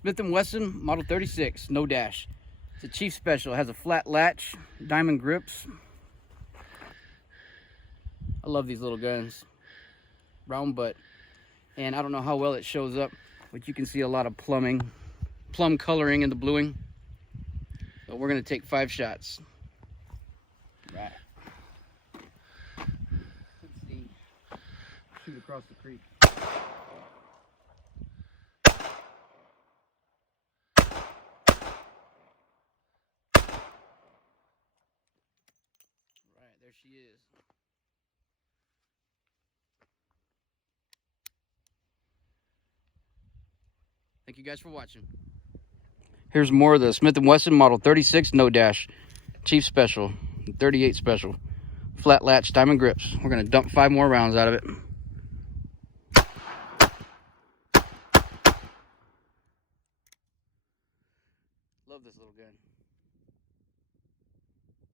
Smith & Wesson Model 36, no dash. It's a Chief Special. It has a flat latch, diamond grips. I love these little guns. Round butt. And I don't know how well it shows up, but you can see a lot of plum coloring in the bluing. So we're gonna take 5 shots. Right. Let's see. Shoot across the creek. Right, there she is. Thank you guys for watching. Here's more of the Smith & Wesson Model 36 no dash, Chief Special, 38 Special, Flat Latch Diamond Grips. We're gonna dump 5 more rounds out of it. Love this little gun.